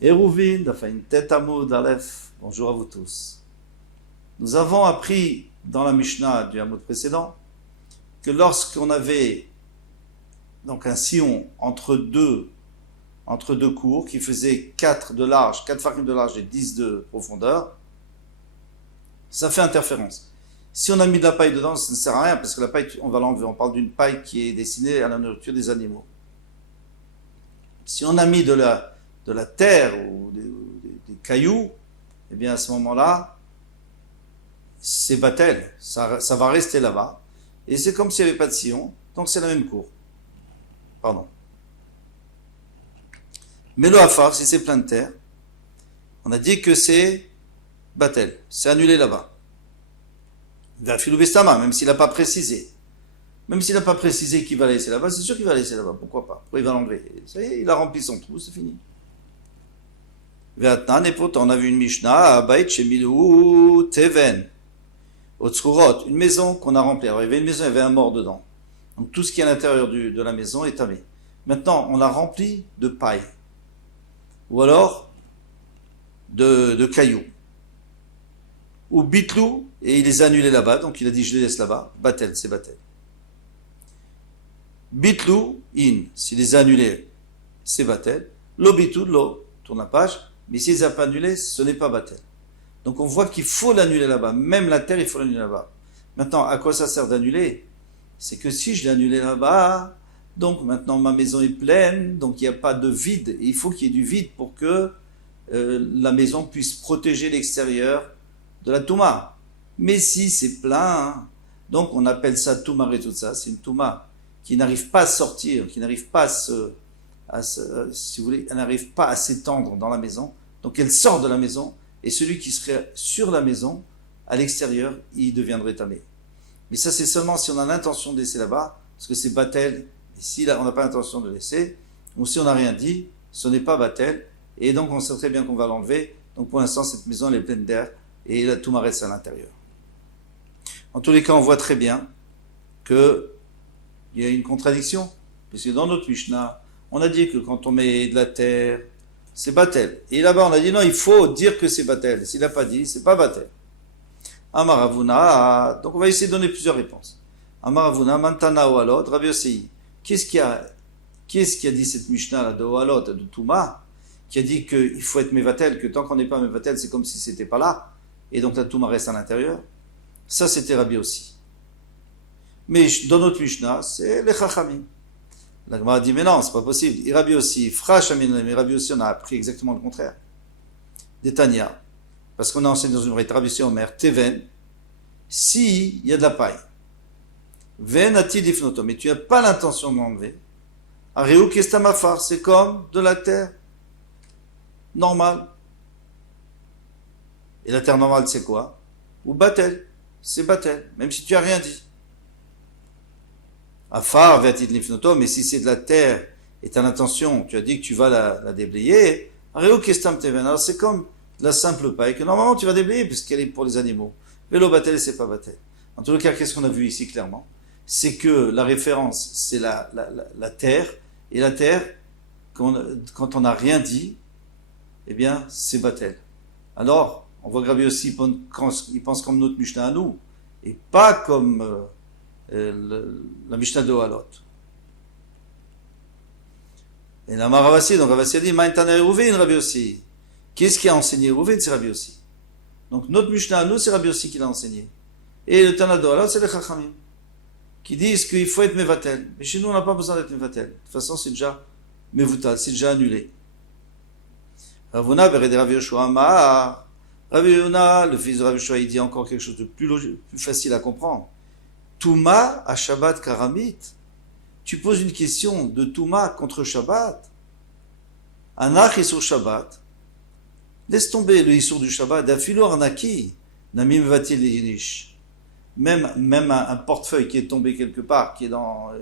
Eruvin, Dafain Tet Amud Aleph, bonjour à vous tous. Nous avons appris dans la Mishnah du Hamoud précédent que lorsqu'on avait donc un sillon entre deux cours qui faisait 4 de large, 4 fakim de large et 10 de profondeur, ça fait interférence. Si on a mis de la paille dedans, ça ne sert à rien parce que la paille, on va l'enlever. On parle d'une paille qui est destinée à la nourriture des animaux. Si on a mis de la terre ou des cailloux, eh bien à ce moment-là, c'est batel, ça va rester là-bas. Et c'est comme s'il n'y avait pas de sillon, donc c'est la même cour. Pardon. Mais le hafar, si c'est plein de terre, on a dit que c'est batel, c'est annulé là-bas. Vafilou Bestama, même s'il n'a pas précisé. Même s'il n'a pas précisé qu'il va la laisser là-bas, c'est sûr qu'il va la laisser là-bas. Pourquoi pas? Pourquoi il va l'enlever? Ça y est, il a rempli son trou, c'est fini. Ve'atnan, et pourtant on a vu une Mishnah, Abayt Shemilu Teven, Otsurot, une maison qu'on a remplie. Alors il y avait une maison, il y avait un mort dedans. Donc tout ce qui est à l'intérieur de la maison est tamé. Maintenant, on l'a rempli de paille. Ou alors de cailloux. Ou bitlou, et il les a annulés là-bas, donc il a dit je les laisse là-bas. Batel, c'est batel. Bitlou, in, s'il les a annulés, c'est batel. Lo bitlou, lo, tourne la page, mais s'il les a pas annulés, ce n'est pas batel. Donc on voit qu'il faut l'annuler là-bas, même la terre, il faut l'annuler là-bas. Maintenant, à quoi ça sert d'annuler? C'est que si je l'ai annulé là-bas, donc maintenant ma maison est pleine, donc il n'y a pas de vide, et il faut qu'il y ait du vide pour que la maison puisse protéger l'extérieur de la touma. Mais si c'est plein, donc on appelle ça touma et tout ça, c'est une touma qui n'arrive pas à sortir, qui n'arrive pas si vous voulez, elle n'arrive pas à s'étendre dans la maison, donc elle sort de la maison, et celui qui serait sur la maison, à l'extérieur, il deviendrait tamé. Mais ça c'est seulement si on a l'intention de laisser là-bas, parce que c'est batel, et si là, on n'a pas l'intention de laisser, ou si on n'a rien dit, ce n'est pas batel, et donc on sait très bien qu'on va l'enlever, donc pour l'instant cette maison elle est pleine d'air, et là, tout reste à l'intérieur. En tous les cas, on voit très bien qu'il y a une contradiction. Parce que dans notre Mishnah, on a dit que quand on met de la terre, c'est batel. Et là-bas, on a dit non, il faut dire que c'est batel. S'il n'a pas dit, c'est pas batel. Amaravuna, donc on va essayer de donner plusieurs réponses. Amaravuna, Mantana Oalot, Rabbi Yossi. Qu'est-ce qui a dit cette Mishnah-là de Oalot, de Touma, qui a dit qu'il faut être Mevatel, que tant qu'on n'est pas Mevatel, c'est comme si c'était pas là. Et donc la Touma reste à l'intérieur. Ça, c'était Rabbi aussi. Mais dans notre Mishnah, c'est les Chachamim. La Gemara dit, mais non, c'est pas possible. Et Rabbi aussi, mais Rabbi aussi, on a appris exactement le contraire. D'Etania. Parce qu'on a enseigné dans une vraie tradition, Omer, Teven, si il y a de la paille, Ven ati difnoto, mais tu n'as pas l'intention de l'enlever, Areu kestamafar, c'est comme de la terre normale. Et la terre normale, c'est quoi? Ou batel. C'est batel, même si tu n'as rien dit. Afar, vertit lifnoto, mais si c'est de la terre et tu as l'intention, tu as dit que tu vas la déblayer, Areu kestam teven, alors c'est comme la simple paille que normalement tu vas déblayer puisqu'elle est pour les animaux. Vélo batel, c'est pas batel. En tout cas, qu'est-ce qu'on a vu ici clairement? C'est que la référence, c'est la terre, et la terre, quand on n'a rien dit, eh bien, c'est batel. Alors, on voit Rabbi aussi, il pense comme notre Mishnah à nous, et pas comme la Mishnah de Ohalot. Et la Maravasi, donc Ravasi a dit, Ma'intana Reuven, Rabbi aussi. Qu'est-ce qui a enseigné Reuven? C'est Rabbi aussi. Donc notre Mishnah à nous, c'est Rabbi aussi qui l'a enseigné. Et le Tana de Ohalot, c'est les Chachamim, qui disent qu'il faut être Mevatel. Mais chez nous, on n'a pas besoin d'être Mevatel. De toute façon, c'est déjà Mevutal, c'est déjà annulé. Ravuna, Bered Rav Yoshua, Ma'ar. Rabbi Yona, le fils de Rabbi Yoshua, il dit encore quelque chose de plus facile à comprendre. Touma à Shabbat Karamit. Tu poses une question de Touma contre Shabbat. Anach est sur Shabbat. Laisse tomber le Issour du Shabbat. D'Afilo Arnaki. Namim Vatil Yinish. Même un portefeuille qui est tombé quelque part, qui est dans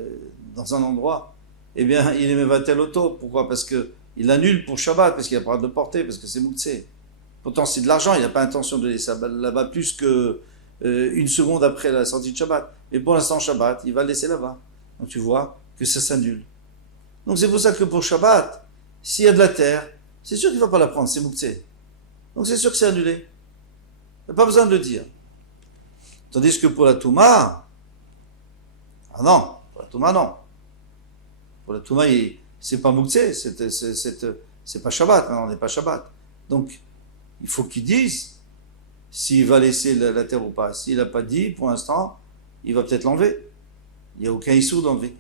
un endroit, eh bien, il est Mevatel Auto. Pourquoi? Parce que il annule pour Shabbat, parce qu'il n'a pas le droit de porter, parce que c'est Mouktsé. Pourtant, c'est de l'argent, il n'a pas intention de laisser là-bas plus que une seconde après la sortie de Shabbat. Mais pour l'instant, Shabbat, il va le laisser là-bas. Donc tu vois que ça s'annule. Donc c'est pour ça que pour Shabbat, s'il y a de la terre, c'est sûr qu'il ne va pas la prendre, c'est Mouktsé. Donc c'est sûr que c'est annulé. Il n'y a pas besoin de le dire. Tandis que pour la Touma, ah non, pour la Touma, non. Pour la Touma, c'est pas Mouktsé, c'est pas Shabbat, non, on n'est pas Shabbat. Donc, il faut qu'il dise s'il va laisser la terre ou pas. S'il n'a pas dit, pour l'instant, il va peut-être l'enlever. Il n'y a aucun issue d'enlever.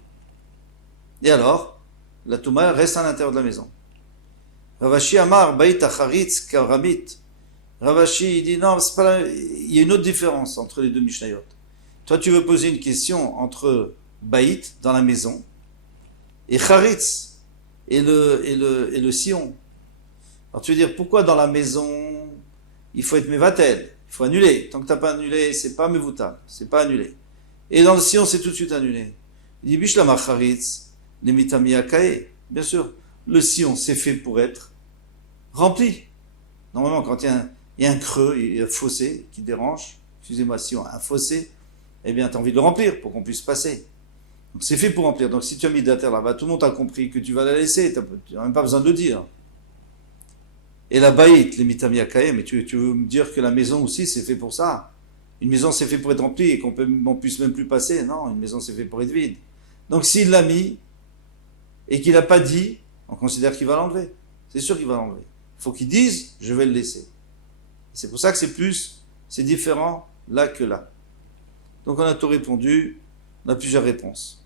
Et alors, la Touma reste à l'intérieur de la maison. Ravashi Amar, Baït Acharitz, Karamit. Ravashi, il dit non, c'est pas il y a une autre différence entre les deux Mishnayot. Toi, tu veux poser une question entre Baït, dans la maison, et Charitz, et le sillon. Alors tu veux dire, pourquoi dans la maison, il faut être Mevatel, il faut annuler. Tant que tu n'as pas annulé, c'est pas Mevoutal, c'est pas annulé. Et dans le sillon, c'est tout de suite annulé. Il dit, Bishlama Charitz, Nemitami Akae. Bien sûr, le sillon, c'est fait pour être rempli. Normalement, quand il y a un creux, il y a un fossé qui dérange, excusez-moi, sillon, un fossé, eh bien, tu as envie de le remplir pour qu'on puisse passer. Donc, c'est fait pour remplir. Donc, si tu as mis de la terre là-bas, tout le monde a compris que tu vas la laisser, tu n'as même pas besoin de le dire. Et la baït, les mitami akae, mais tu veux me dire que la maison aussi, c'est fait pour ça. Une maison, c'est fait pour être remplie et qu'on puisse même plus passer. Non, une maison, c'est fait pour être vide. Donc, s'il l'a mis et qu'il n'a pas dit, on considère qu'il va l'enlever. C'est sûr qu'il va l'enlever. Il faut qu'il dise, je vais le laisser. C'est pour ça que c'est différent là que là. Donc, on a tout répondu. On a plusieurs réponses.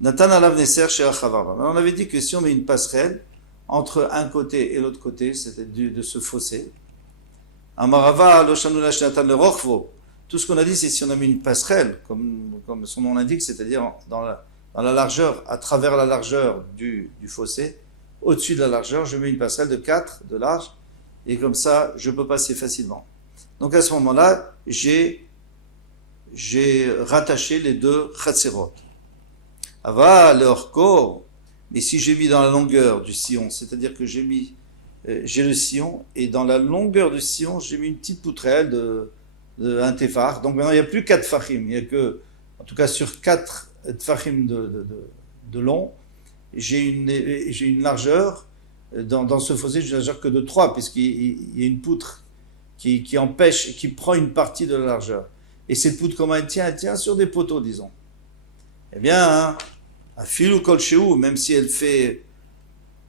Nathan alav neser chez Achavava. On avait dit que si on met une passerelle entre un côté et l'autre côté, c'est-à-dire de ce fossé, Amarava loshanulash Nathan le rochvo. Tout ce qu'on a dit, c'est si on a mis une passerelle, comme son nom l'indique, c'est-à-dire dans la largeur, à travers la largeur du fossé, au-dessus de la largeur, je mets une passerelle de 4 de large, et comme ça, je peux passer facilement. Donc à ce moment-là, j'ai rattaché les deux chatzerot. Ava, le orko, mais si j'ai mis dans la longueur du sillon, c'est-à-dire que j'ai le sillon, et dans la longueur du sillon, j'ai mis une petite poutrelle de un tefar. Donc maintenant, il n'y a plus 4 fachim, il n'y a que, en tout cas sur 4 tefachim de long, j'ai une largeur, dans ce fossé, j'ai une largeur que de 3, puisqu'il y a une poutre qui empêche, qui prend une partie de la largeur. Et cette poutre, comment elle tient sur des poteaux, disons. Eh bien, à fil ou kol shehu, même si elle fait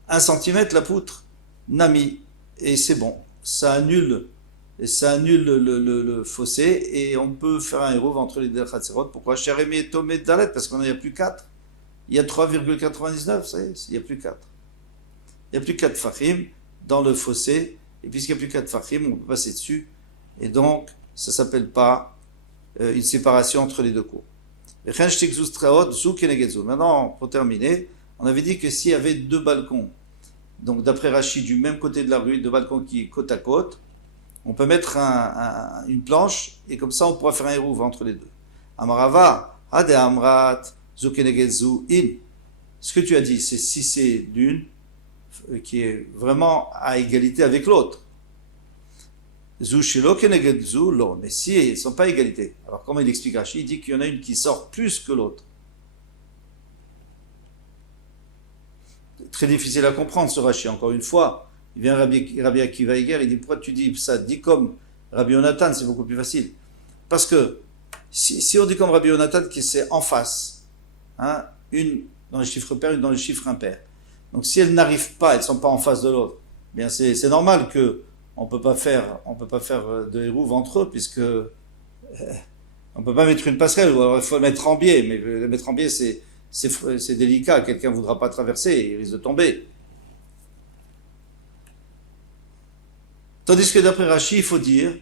1 centimètre, la poutre, nami, et c'est bon. Ça annule le fossé, et on peut faire un hérouve entre les deux chatzerot. Pourquoi? Cheremi et Tomé Dalet, parce qu'on n'y a plus 4. Il y a 3,99, ça y est, il n'y a plus 4. Il n'y a plus 4 fachim dans le fossé, et puisqu'il n'y a plus 4 fachim, on peut passer dessus, et donc, ça ne s'appelle pas une séparation entre les deux cours. Maintenant, pour terminer, on avait dit que s'il y avait 2 balcons, donc d'après Rachid, du même côté de la rue, 2 balcons qui sont côte à côte, on peut mettre une planche, et comme ça on pourra faire un hérouve entre les deux. Amarava, Ade Amrat, Zukenegezu, In. Ce que tu as dit, c'est si c'est l'une qui est vraiment à égalité avec l'autre. Zushilo Kenegedzu, lo. Mais si ils ne sont pas à égalité. Alors comment il explique Rachid? Il dit qu'il y en a une qui sort plus que l'autre. Très difficile à comprendre ce Rachid, encore une fois. Il vient Rabbi Akiva Iger, il dit pourquoi tu dis ça? Dis comme Rabbi Yonatan, c'est beaucoup plus facile. Parce que si on dit comme Rabbi Yonatan, que c'est en face, hein, une dans les chiffres pairs, une dans les chiffres impairs. Donc si elles n'arrivent pas, elles ne sont pas en face de l'autre, bien c'est normal que on peut pas faire de hérouve entre eux, puisque on peut pas mettre une passerelle, ou alors il faut le mettre en biais, mais le mettre en biais c'est délicat, quelqu'un voudra pas traverser, il risque de tomber. Tandis que d'après Rashi, il faut dire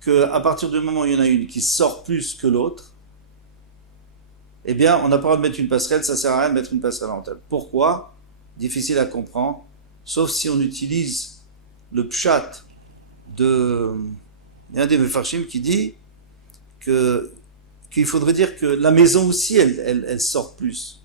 qu'à partir du moment où il y en a une qui sort plus que l'autre, eh bien, on n'a pas le droit de mettre une passerelle, ça sert à rien de mettre une passerelle en tête. Pourquoi? Difficile à comprendre, sauf si on utilise le pshat de un des mefarshim qui dit qu'il faudrait dire que la maison aussi, elle sort plus.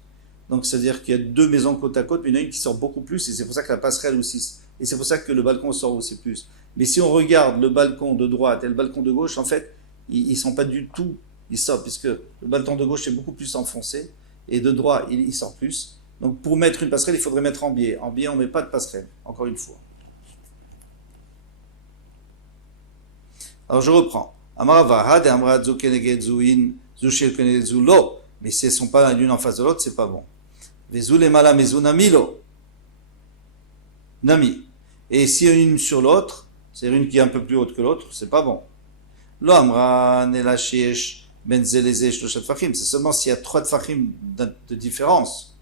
Donc, c'est-à-dire qu'il y a 2 maisons côte à côte, mais il y en a une qui sort beaucoup plus, et c'est pour ça que la passerelle aussi, et c'est pour ça que le balcon sort aussi plus. Mais si on regarde le balcon de droite et le balcon de gauche, en fait, ils sont pas du tout, ils sortent, puisque le balcon de gauche est beaucoup plus enfoncé, et de droite, il sort plus. Donc pour mettre une passerelle, il faudrait mettre en biais. En biais, on ne met pas de passerelle, encore une fois. Alors je reprends. Mais si elles ne sont pas l'une en face de l'autre, c'est pas bon. Nami. Et si une sur l'autre, c'est une qui est un peu plus haute que l'autre, c'est pas bon. Lo amra nelashiesh benzeleze shloshat fachim. C'est seulement s'il y a 3 tfachim de différence.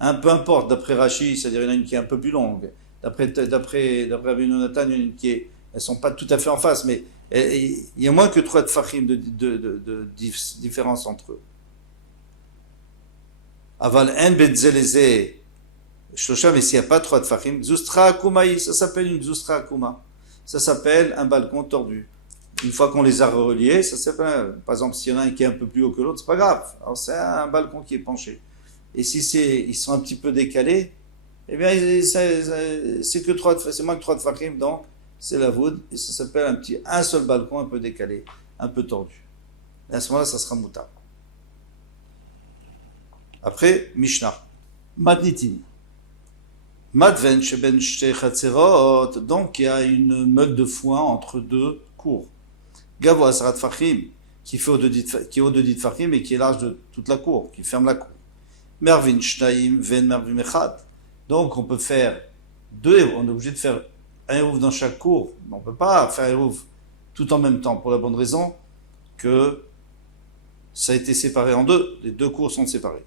Peu importe, d'après Rashi, c'est-à-dire il y en a une qui est un peu plus longue. D'après Rabbi Yonatan, une qui est, elles sont pas tout à fait en face, mais il y a moins que 3 tfachim de différence entre eux. Aval en benzeleze shlosha, mais s'il n'y a pas 3 tfachim, zustra akumaï, ça s'appelle une zustra akuma. Ça s'appelle un balcon tordu. Une fois qu'on les a reliés, ça s'appelle, par exemple, s'il y en a un qui est un peu plus haut que l'autre, c'est pas grave. Alors c'est un balcon qui est penché. Et si ils sont un petit peu décalés, eh bien, c'est moins que 3 tfachim, donc c'est la voûte, et ça s'appelle un seul balcon un peu décalé, un peu tordu. Et à ce moment-là, ça sera mouta. Après, Mishnah. Matnitin. Matven sheben shte chatzerot, donc il y a une meule de foin entre 2 cours. Gavo asarat fachim, qui est haut de 10 fachim et qui est large de toute la cour, qui ferme la cour. Mervin shnaim ven mervin echad. Donc on peut faire 2 hérouves, on est obligé de faire un hérouve dans chaque cour. On ne peut pas faire un hérouve tout en même temps, pour la bonne raison que ça a été séparé en 2, les 2 cours sont séparés.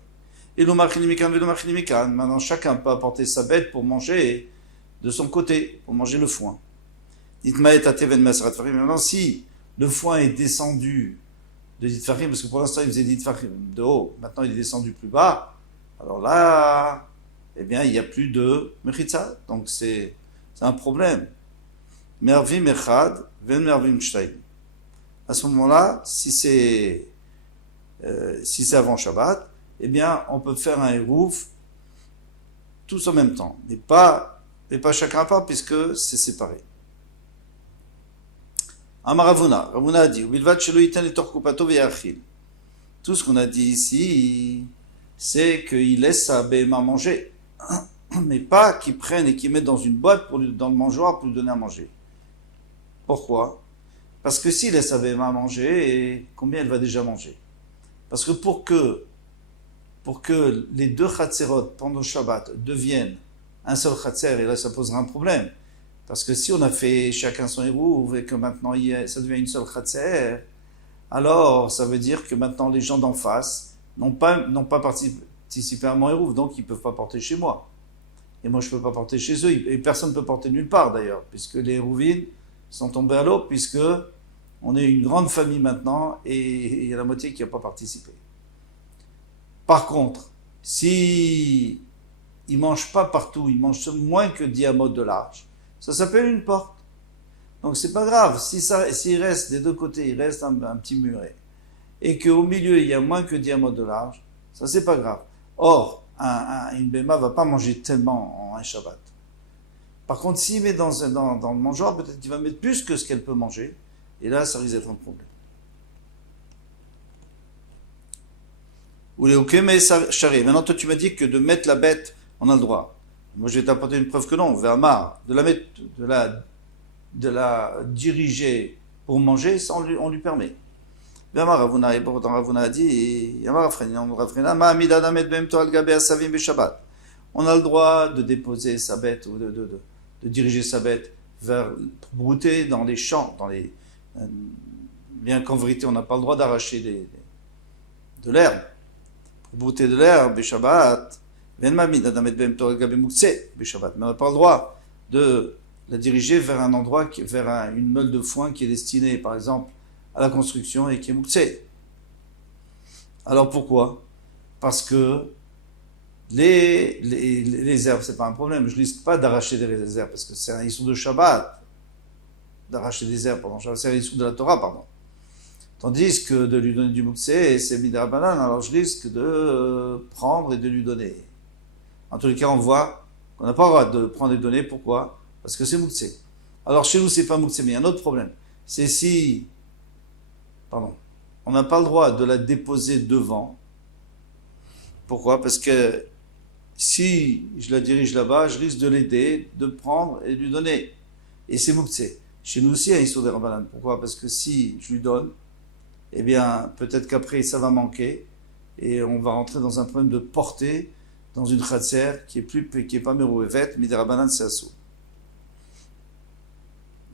Et maintenant chacun peut apporter sa bête pour manger de son côté, pour manger le foin. Maintenant si le foin est descendu de Ditfachim, parce que pour l'instant il faisait Ditfachim de haut, maintenant il est descendu plus bas, alors là, eh bien il n'y a plus de Mechitza, donc c'est un problème. Mervim Echad, Ven Mervim Shtayim. À ce moment-là, si c'est avant Shabbat, eh bien, on peut faire un hérouf tous en même temps, mais pas chacun à part, puisque c'est séparé. Amaravuna, Ravuna a dit, tout ce qu'on a dit ici, c'est qu'il laisse sa béma manger, mais pas qu'il prenne et qu'il mette dans une boîte dans le mangeoire pour lui donner à manger. Pourquoi? Parce que s'il laisse sa béma manger, et combien elle va déjà manger? Parce que pour que les 2 chatzerot pendant Shabbat deviennent un seul chatzer, et là ça posera un problème. Parce que si on a fait chacun son hérouve et que maintenant ça devient une seule chatzer, alors ça veut dire que maintenant les gens d'en face n'ont pas participé à mon hérouve, donc ils ne peuvent pas porter chez moi. Et moi je ne peux pas porter chez eux, et personne ne peut porter nulle part d'ailleurs, puisque les hérouvines sont tombées à l'eau, puisque on est une grande famille maintenant, et il y a la moitié qui n'a pas participé. Par contre, si ils ne mangent pas partout, ils mangent moins que 10 amotes de large, ça s'appelle une porte. Donc c'est pas grave, s'il reste des 2 côtés, il reste un petit muret, et qu'au milieu il y a moins que 10 amotes de large, ça c'est pas grave. Or, une béma va pas manger tellement en un Shabbat. Par contre, s'il met dans le mangeoire, peut-être qu'il va mettre plus que ce qu'elle peut manger, et là ça risque d'être un problème. Maintenant, toi, tu m'as dit que de mettre la bête, on a le droit. Moi, je vais t'apporter une preuve que non. Vermar, de la diriger pour manger, ça, on lui permet. Vermar, Ravuna, et pourtant Ravuna a dit, on a le droit de déposer sa bête, ou de diriger sa bête pour brouter dans les champs, bien qu'en vérité, on n'a pas le droit d'arracher de l'herbe. Brouter de l'herbe, Shabbat, mais on n'a pas le droit de la diriger vers un endroit, vers une meule de foin qui est destinée, par exemple, à la construction et qui est mouksé. Alors pourquoi? Parce que les herbes, c'est pas un problème. Je ne risque pas d'arracher des herbes, parce que c'est un issue de Shabbat, d'arracher des herbes pendant Shabbat, c'est un issue de la Torah, pardon. Tandis que de lui donner du mouksé, c'est midra banane, alors je risque de prendre et de lui donner. En tous les cas, on voit qu'on n'a pas le droit de prendre et de donner. Pourquoi? Parce que c'est mouksé. Alors chez nous, c'est pas mouksé, mais il y a un autre problème. C'est on n'a pas le droit de la déposer devant. Pourquoi? Parce que si je la dirige là-bas, je risque de l'aider, de prendre et de lui donner. Et c'est mouktsé. Chez nous aussi, il y a une histoire de Rabbanan. Pourquoi? Parce que si je lui donne, eh bien, peut-être qu'après, ça va manquer. Et on va rentrer dans un problème de portée dans une khatser qui est pas merouévet, mais des Rabbanan, c'est assaut.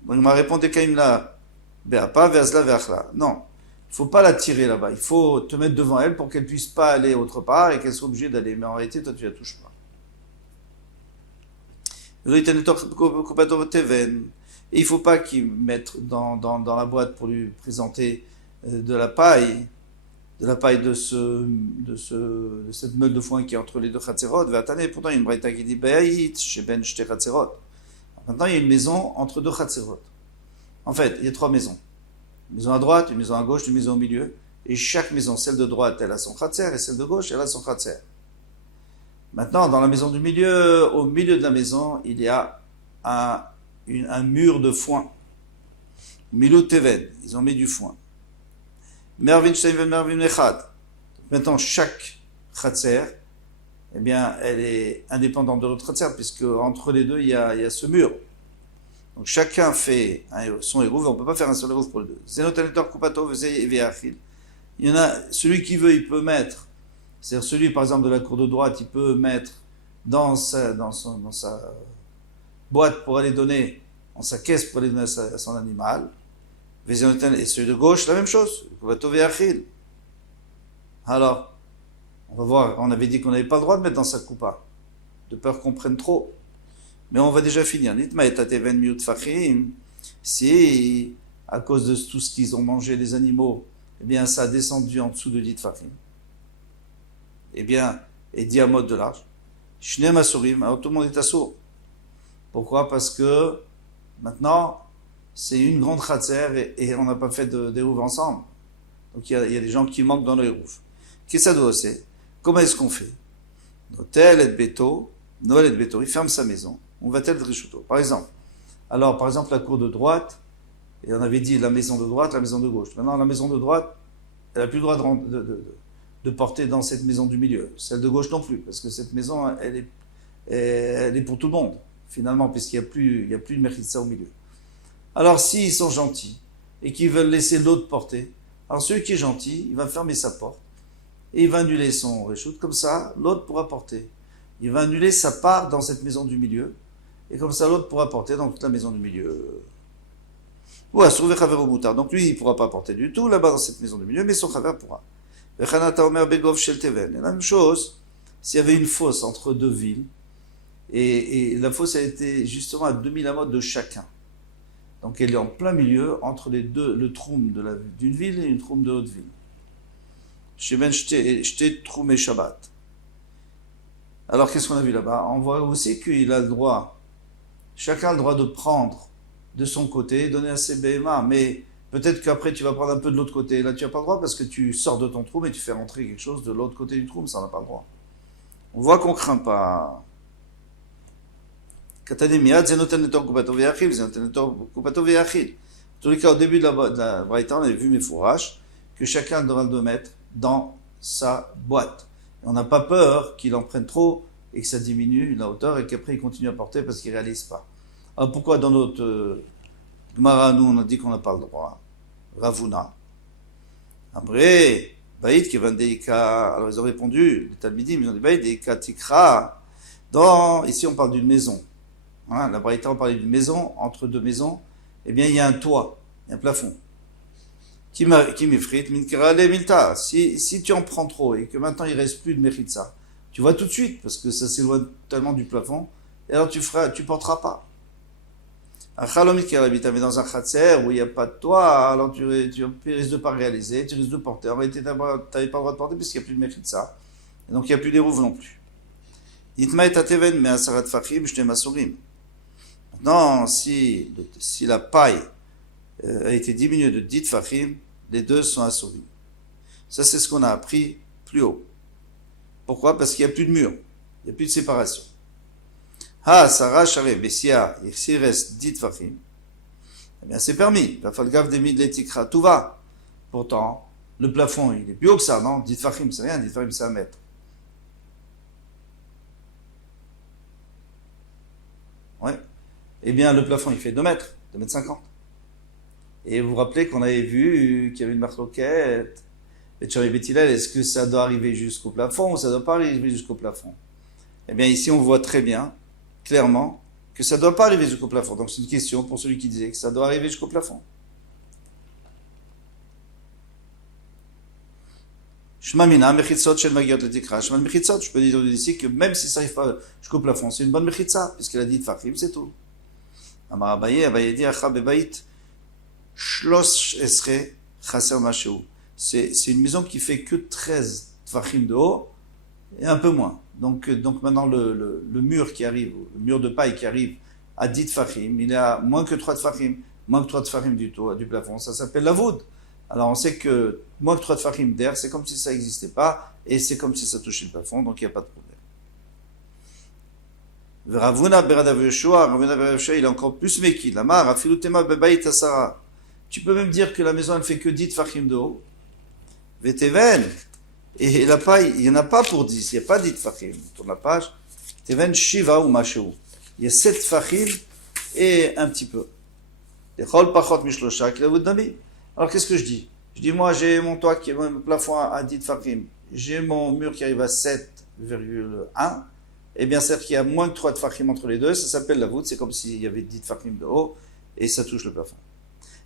Donc, il m'a répondu Kaim là, Be'apa, Ve'azla, Ve'achla. Non. Il faut pas la tirer là-bas. Il faut te mettre devant elle pour qu'elle puisse pas aller autre part et qu'elle soit obligée d'aller. Mais en réalité, toi, tu la touches pas. Et il faut pas qu'il mette dans la boîte pour lui présenter de la paille de cette meule de foin qui est entre les deux chatzerot. Pourtant, il y a une braïta qui dit Be'ayit, sheben shte chatzerot. Maintenant, il y a une maison entre deux chatzerot. En fait, il y a trois maisons. Une maison à droite, une maison à gauche, une maison au milieu. Et chaque maison, celle de droite, elle a son khatser, et celle de gauche, elle a son khatser. Maintenant, dans la maison du milieu, au milieu de la maison, il y a un mur de foin. Milou Teven, ils ont mis du foin. Mervin Sheiven, Mervin Echad. Maintenant, chaque khatser, eh bien, elle est indépendante de l'autre khatser, puisque entre les deux, il y a ce mur. Donc chacun fait son hérouve, on ne peut pas faire un seul hérouve pour les deux. Zenotanetor Kupato Ve'achil. Il y en a, celui qui veut, il peut mettre, c'est-à-dire celui par exemple de la cour de droite, il peut mettre dans sa boîte pour aller donner, dans sa caisse pour aller donner à son animal. Et celui de gauche, la même chose. Kupato Ve'achil. Alors, on va voir, on avait dit qu'on n'avait pas le droit de mettre dans sa coupa, de peur qu'on prenne trop. Mais on va déjà finir. Si, à cause de tout ce qu'ils ont mangé, les animaux, eh bien, ça a descendu en dessous de 10 tfachim. Eh bien, et dit à mode de l'arche, Shnem Asurim, alors tout le monde est assourd. Pourquoi? Parce que, maintenant, c'est une grande khatser et on n'a pas fait d'érouve ensemble. Donc, il y a des gens qui manquent dans le hérouve. Qu'est-ce que ça doit c'est? Comment est-ce qu'on fait? Noël et Beto, il ferme sa maison. On va tel Drishuto. Par exemple, la cour de droite, et on avait dit la maison de droite, la maison de gauche. Maintenant, la maison de droite, elle n'a plus le droit de porter dans cette maison du milieu. Celle de gauche non plus, parce que cette maison, elle est pour tout le monde, finalement, puisqu'il n'y a plus de mérite au milieu. Alors, s'ils sont gentils, et qu'ils veulent laisser l'autre porter, alors celui qui est gentil, il va fermer sa porte, et il va annuler son réchoute, comme ça, l'autre pourra porter. Il va annuler sa part dans cette maison du milieu, et comme ça, l'autre pourra porter dans toute la maison du milieu. Ou à sauver Chaver au moutard. Donc lui, il ne pourra pas porter du tout là-bas dans cette maison du milieu, mais son Chaver pourra. Et la même chose, s'il y avait une fosse entre deux villes, et la fosse a été justement à 2000 amotes de chacun. Donc elle est en plein milieu entre les deux, le troum d'une ville et une troum de l'autre ville. Shemen Shte Troum et Shabbat. Alors qu'est-ce qu'on a vu là-bas? On voit aussi qu'il a le droit, chacun a le droit de prendre de son côté, donner à ses BMA, mais peut-être qu'après tu vas prendre un peu de l'autre côté. Là tu n'as pas le droit parce que tu sors de ton trou et tu fais rentrer quelque chose de l'autre côté du trou, ça on n'a pas le droit. On voit qu'on ne craint pas. En tous les cas, au début de la Braïta, on avait vu mes fourrages, que chacun devra le mettre dans sa boîte. Et on n'a pas peur qu'il en prenne trop et que ça diminue la hauteur et qu'après il continue à porter parce qu'il ne réalise pas. Alors pourquoi dans notre Gemara, nous, on a dit qu'on n'a pas le droit? Ravuna. Après, Baïd qui va Deika. Alors ils ont répondu, les Talmidim, ils ont dit Baïd Deika Tikra. Ici on parle d'une maison. Hein, la Braïta, on parlait d'une maison, entre deux maisons, eh bien il y a un toit, il y a un plafond. Qui m'effrite, minkirale milta. Si tu en prends trop et que maintenant il ne reste plus de méritza, tu vois tout de suite, parce que ça s'éloigne tellement du plafond, et alors tu porteras pas. Mais dans un khatser où il n'y a pas de toit, alors tu risques de ne pas réaliser, tu risques de porter. En réalité, tu n'avais pas le droit de porter puisqu'il n'y a plus de méritza. Et donc il n'y a plus d'érouve non plus. Maintenant, si la paille a été diminuée de 10 tfachim, les deux sont assouvis. Ça, c'est ce qu'on a appris plus haut. Pourquoi? Parce qu'il n'y a plus de mur, il n'y a plus de séparation. Sarah Share Bessia, s'il reste 10 tfachim, eh bien c'est permis. La falgav demi de l'étikra, tout va. Pourtant, le plafond, il est plus haut que ça, non? 10 tfachim, c'est rien, 10 tfachim, c'est 1 mètre. eh bien le plafond il fait 2 mètres, 2 mètres 50. Et vous vous rappelez qu'on avait vu qu'il y avait une marloquette, et tu avais Bethilel, est-ce que ça doit arriver jusqu'au plafond ou ça ne doit pas arriver jusqu'au plafond? Eh bien ici on voit très bien, clairement, que ça ne doit pas arriver jusqu'au plafond. Donc c'est une question pour celui qui disait que ça doit arriver jusqu'au plafond. Shmamina, mechitzot shel magiot letikra. Shman mechitzot, je peux dire ici que même si ça n'arrive pas jusqu'au plafond, c'est une bonne mechitza, puisqu'elle a dit tfachim, c'est tout. Amar Abaye dit acha bebait shlosh esre chaser masheu. C'est une maison qui fait que 13 tfachim de haut et un peu moins. Donc maintenant le mur qui arrive, le mur de paille qui arrive à 10 tfachim, il est à moins que 3 tfachim, moins que 3 tfachim du plafond, ça s'appelle la voûte. Alors on sait que moins que 3 tfachim d'air, c'est comme si ça n'existait pas, et c'est comme si ça touchait le plafond, donc il n'y a pas de problème. Ravuna beradav Yoshua, Ravuna beradav Yoshua, il est encore plus méki. Lamar, afilutema bebayit asara. Tu peux même dire que la maison elle fait que 10 tfachim de haut. Veteven, et la paille, il n'y en a pas pour 10, il n'y a pas 10 tfachim. Tourne la page. Teven shiva ou masheu. Il y a 7 tfachim et un petit peu. Dechol pachot mishlosha kilavut nabi. Alors qu'est-ce que je dis? Je dis moi j'ai mon toit qui est mon plafond à 10 tfachim, j'ai mon mur qui arrive à 7,1, et bien certes qu'il y a moins que 3 tfachim entre les deux, ça s'appelle la voûte, c'est comme s'il y avait 10 tfachim de haut, et ça touche le plafond.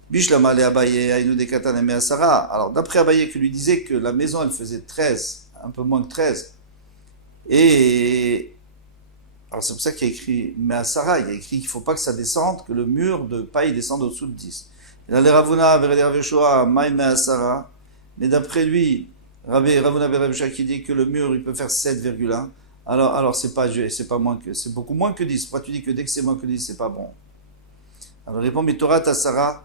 Bishlama le Abaye aïnou de katan eme asara. Alors d'après Abaye qui lui disait que la maison elle faisait 13, un peu moins que 13, et alors c'est pour ça qu'il y a écrit Measara, il y a écrit qu'il ne faut pas que ça descende, que le mur de paille descende au-dessous de 10. Il a les Ravuna Bereder Yeshua Maïme Asara, mais d'après lui, Ravuna Bereder Yeshua qui dit que le mur il peut faire 7,1. Alors c'est pas moins que, c'est beaucoup moins que 10. Pourquoi tu dis que dès que c'est moins que 10, c'est pas bon? Alors répond Mitorat Asara.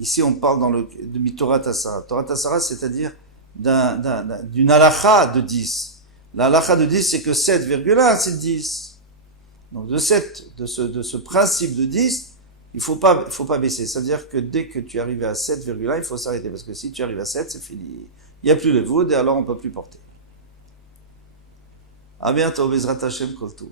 Ici on parle de Mitorat Asara. Torat Asara, c'est-à-dire d'une halakha de 10. La halakha de 10, c'est que 7,1 c'est 10. Donc de ce principe de 10, il faut pas baisser. Ça veut dire que dès que tu arrives à 7,1, il faut s'arrêter. Parce que si tu arrives à 7, c'est fini. Il n'y a plus les vaudes et alors on ne peut plus porter. À bientôt, Bezrat Hashem Kol Tov.